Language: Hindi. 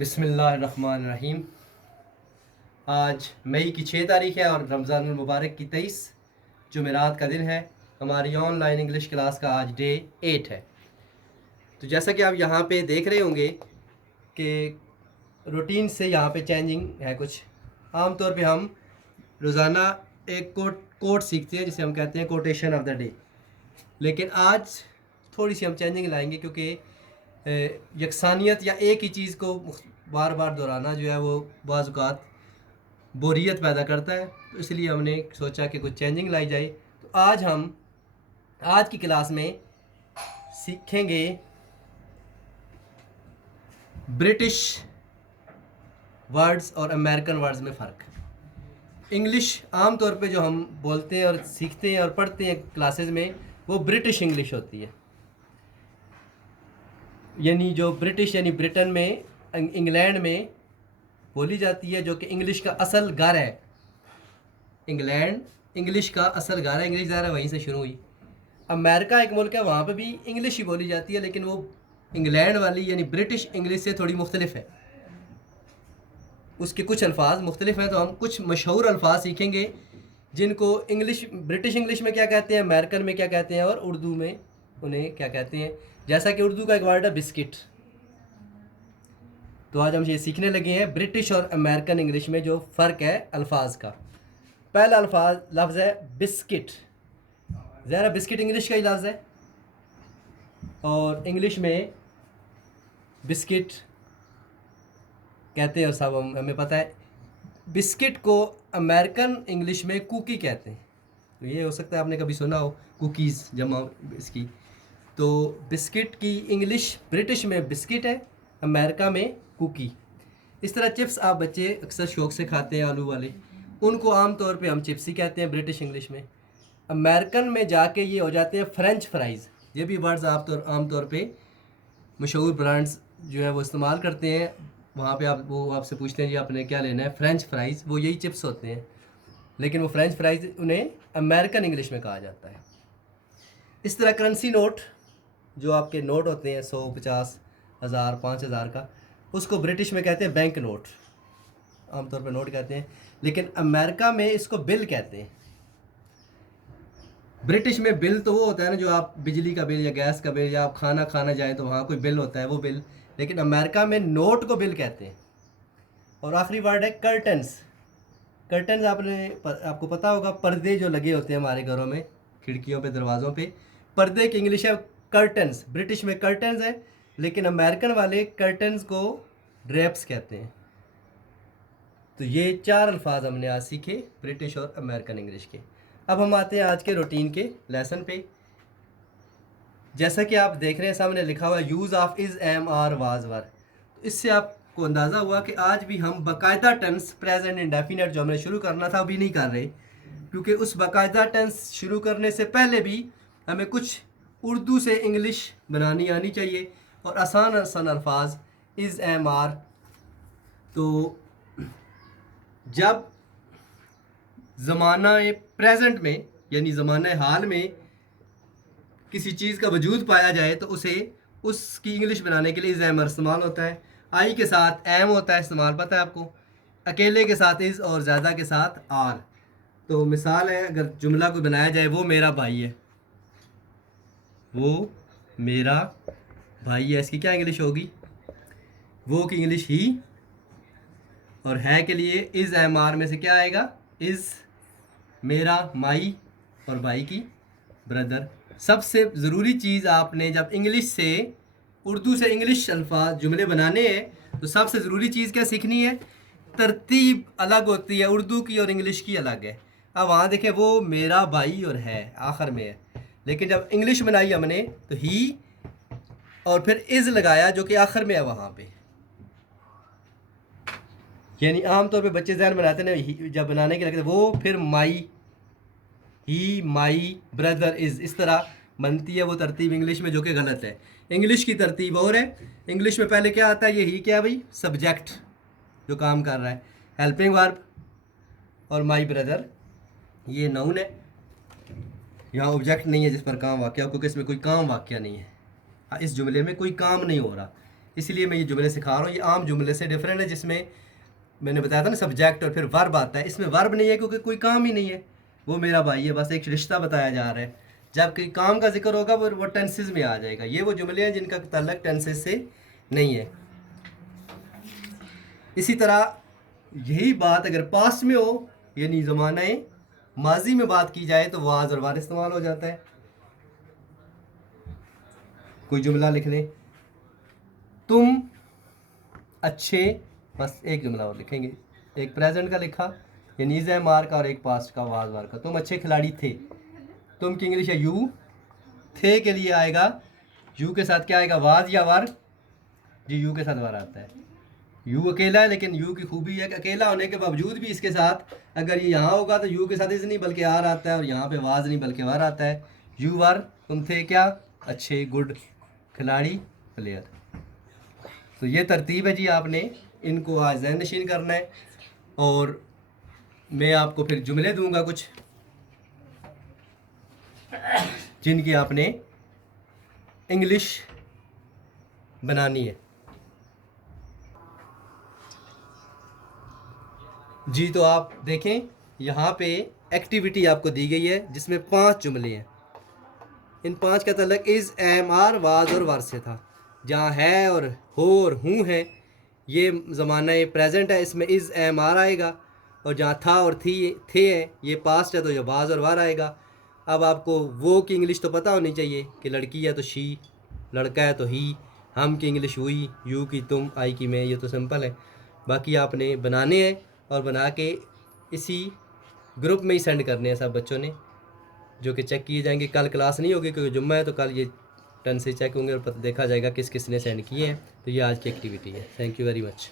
बिस्मिल्लाहिर्रहमानिर्रहीम। आज मई की 6 तारीख है और रमज़ानुल मुबारक की 23 जुमेरात का दिन है। हमारी ऑनलाइन इंग्लिश क्लास का आज डे 8 है। तो जैसा कि आप यहाँ पे देख रहे होंगे कि रूटीन से यहाँ पे चेंजिंग है कुछ। आम तौर पे हम रोज़ाना एक कोट सीखते हैं जिसे हम कहते हैं कोटेशन ऑफ द डे, लेकिन आज थोड़ी सी हम चेंजिंग लाएंगे क्योंकि यकसानियत या एक ही चीज़ को बार बार दोहराना जो है वो बाज़ औक़ात बोरियत पैदा करता है। तो इसलिए हमने सोचा कि कुछ चेंजिंग लाई जाए। तो आज की क्लास में सीखेंगे ब्रिटिश वर्ड्स और अमेरिकन वर्ड्स में फ़र्क। इंग्लिश आम तौर पे जो हम बोलते हैं और सीखते हैं और पढ़ते हैं क्लासेस में, वो ब्रिटिश इंग्लिश होती है। यानी जो ब्रिटिश यानी ब्रिटेन में, इंग्लैंड में बोली जाती है, जो कि इंग्लिश का असल घर है। इंग्लैंड इंग्लिश का असल घर है, इंग्लिश ज़ाहिर वहीं से शुरू हुई। अमेरिका एक मुल्क है, वहाँ पे भी इंग्लिश ही बोली जाती है, लेकिन वो इंग्लैंड वाली यानी ब्रिटिश इंग्लिश से थोड़ी मुख्तलिफ है। उसके कुछ अल्फाज मुख्तलिफ हैं। तो हम कुछ मशहूर अल्फाज सीखेंगे जिनको ब्रिटिश इंग्लिश में क्या कहते हैं, अमेरिकन में क्या कहते हैं और उर्दू में उन्हें क्या कहते हैं। जैसा कि उर्दू का एक वर्ड है बिस्किट। तो आज हम ये सीखने लगे हैं ब्रिटिश और अमेरिकन इंग्लिश में जो फ़र्क है अल्फाज का। पहला लफ्ज़ है बिस्किट। ज़रा बिस्किट इंग्लिश का ही लफ्ज़ है और इंग्लिश में बिस्किट कहते हैं और सब हमें पता है। बिस्किट को अमेरिकन इंग्लिश में कुकी कहते हैं। तो ये हो सकता है आपने कभी सुना हो, कुकीज़ जमा इसकी। तो बिस्किट की इंग्लिश ब्रिटिश में बिस्किट है, अमेरिका में कुकी। इस तरह चिप्स आप बच्चे अक्सर शौक़ से खाते हैं, आलू वाले, उनको आम तौर पे हम चिप्स ही कहते हैं ब्रिटिश इंग्लिश में। अमेरिकन में जाके ये हो जाते हैं फ्रेंच फ्राइज़। ये भी वर्ड्स आम तौर पे मशहूर ब्रांड्स जो है वो इस्तेमाल करते हैं। वहाँ पे वो आपसे पूछते हैं जी आपने क्या लेना है, फ्रेंच फ्राइज़। वो यही चिप्स होते हैं, लेकिन वो फ्रेंच फ्राइज़ उन्हें अमेरिकन इंग्लिश में कहा जाता है। इस तरह करेंसी नोट, जो आपके नोट होते हैं 100, 50, 1000, 5000 का, उसको ब्रिटिश में कहते हैं बैंक नोट। आमतौर पर नोट कहते हैं, लेकिन अमेरिका में इसको बिल कहते हैं। ब्रिटिश में बिल तो वो होता है ना, जो आप बिजली का बिल या गैस का बिल या आप खाना खाना जाए तो वहाँ कोई बिल होता है, वो बिल। लेकिन अमेरिका में नोट को बिल कहते हैं। और आखिरी वर्ड है कर्टन्स। कर्टन्स आपको पता होगा, पर्दे जो लगे होते हैं हमारे घरों में, खिड़कियों पे, दरवाज़ों पे, पर्दे की इंग्लिश है कर्टन्स। ब्रिटिश में कर्टन्स है, लेकिन अमेरिकन वाले कर्टन्स को ड्रेप्स कहते हैं। तो ये 4 अल्फाज हमने आज सीखे ब्रिटिश और अमेरिकन इंग्लिश के। अब हम आते हैं आज के रूटीन के लेसन पे। जैसा कि आप देख रहे हैं सामने लिखा हुआ use of is, am, are, was, were. तो इससे आपको अंदाज़ा हुआ कि आज भी हम बाकायदा टेंस प्रेजेंट इंडेफिनिट जो हमने शुरू करना था अभी नहीं कर रहे, क्योंकि उस बाकायदा टेंस शुरू करने से पहले भी हमें कुछ उर्दू से इंग्लिश बनानी आनी चाहिए और आसान आसान अल्फाज इज़, एम, आर। तो जब ज़माना प्रेजेंट में यानी ज़माना हाल में किसी चीज़ का वजूद पाया जाए तो उसे उसकी इंग्लिश बनाने के लिए इज़, एम, आर इस्तेमाल होता है। आई के साथ एम होता है इस्तेमाल, पता है आपको। अकेले के साथ इज़ और ज़्यादा के साथ आर। तो मिसाल है, अगर जुमला कोई बनाया जाए, वो मेरा भाई है, वो मेरा भाई है, इसकी क्या इंग्लिश होगी? वो की इंग्लिश ही, और है के लिए इज़, एम, आर में से क्या आएगा? इज़ मेरा, माई, और भाई की ब्रदर। सबसे ज़रूरी चीज़ आपने जब इंग्लिश से उर्दू से इंग्लिश अल्फाज जुमले बनाने हैं तो सबसे ज़रूरी चीज़ क्या सीखनी है? तरतीब अलग होती है, उर्दू की और इंग्लिश की अलग है। अब वहाँ देखें, वो मेरा भाई और है आखिर में है, लेकिन जब इंग्लिश बनाई हमने तो ही और फिर इज़ लगाया जो कि आखिर में है वहाँ पे। यानी आम तौर पे बच्चे ज़हन बनाते हैं जब बनाने के लगते वो फिर माई, ही, माई, ब्रदर, इज़, इस तरह बनती है वो तरतीब इंग्लिश में, जो कि गलत है। इंग्लिश की तरतीब और है। इंग्लिश में पहले क्या आता है? ये ही क्या है भाई? सब्जेक्ट जो काम कर रहा है, हेल्पिंग वर्ब, और माई ब्रदर ये नाउन है। यहाँ ऑब्जेक्ट नहीं है जिस पर काम वाक़या हो, क्योंकि इसमें कोई काम वाक़या नहीं है। इस जुमले में कोई काम नहीं हो रहा। इसीलिए मैं ये जुमले सिखा रहा हूँ। ये आम जुमले से डिफरेंट है, जिसमें मैंने बताया था ना सब्जेक्ट और फिर वर्ब आता है। इसमें वर्ब नहीं है क्योंकि कोई काम ही नहीं है, वो मेरा भाई है, बस एक रिश्ता बताया जा रहा है। जब कोई काम का जिक्र होगा वो टेंसेस में आ जाएगा। ये वो जुमले हैं जिनका ताल्लुक टेंसेस से नहीं है। इसी तरह यही बात अगर पास्ट में हो, यानी ज़माना माजी में बात की जाए, तो वाज और वार इस्तेमाल हो जाता है। कोई जुमला लिख लें, तुम अच्छे, बस एक जुमला और लिखेंगे, एक प्रेजेंट का लिखा यानी इज़ मार का, और एक पास्ट का वाज वार का। तुम अच्छे खिलाड़ी थे। तुम की इंग्लिश है यू, थे के लिए आएगा यू के साथ क्या आएगा, वाज या वार? जी यू के साथ वार आता है। यू अकेला है, लेकिन यू की खूबी है कि अकेला होने के बावजूद भी इसके साथ, अगर ये यहाँ होगा तो यू के साथ इज़ नहीं बल्कि आर आता है, और यहाँ पे वाज नहीं बल्कि वार आता है। यू वार, तुम थे क्या, अच्छे, गुड, खिलाड़ी, प्लेयर। तो ये तरतीब है जी, आपने इनको आज ज़हन नशीन करना है। और मैं आपको फिर जुमले दूंगा कुछ जिनकी आपने इंग्लिश बनानी है। जी तो आप देखें, यहाँ पे एक्टिविटी आपको दी गई है जिसमें 5 जुमले हैं। इन 5 का ताल्लुक इज़, एम, आर, वाज और वार से था। जहाँ है और हो और हूँ है, ये ज़माना प्रेजेंट है, इसमें इज़ एम आर आएगा। और जहाँ था और थी थे है, ये पास्ट है, तो ये वाज और वार आएगा। अब आपको वो की इंग्लिश तो पता होनी चाहिए कि लड़की है तो शी, लड़का है तो ही, हम की इंग्लिश हुई, यू की तुम, आई की मैं। ये तो सिंपल है। बाकी आपने बनाने हैं और बना के इसी ग्रुप में ही सेंड करने हैं सब बच्चों ने, जो कि चेक किए जाएंगे। कल क्लास नहीं होगी क्योंकि जुम्मा है, तो कल ये टन से चेक होंगे और देखा जाएगा किस किस ने सेंड किए हैं। तो ये आज की एक्टिविटी है। Thank you very much.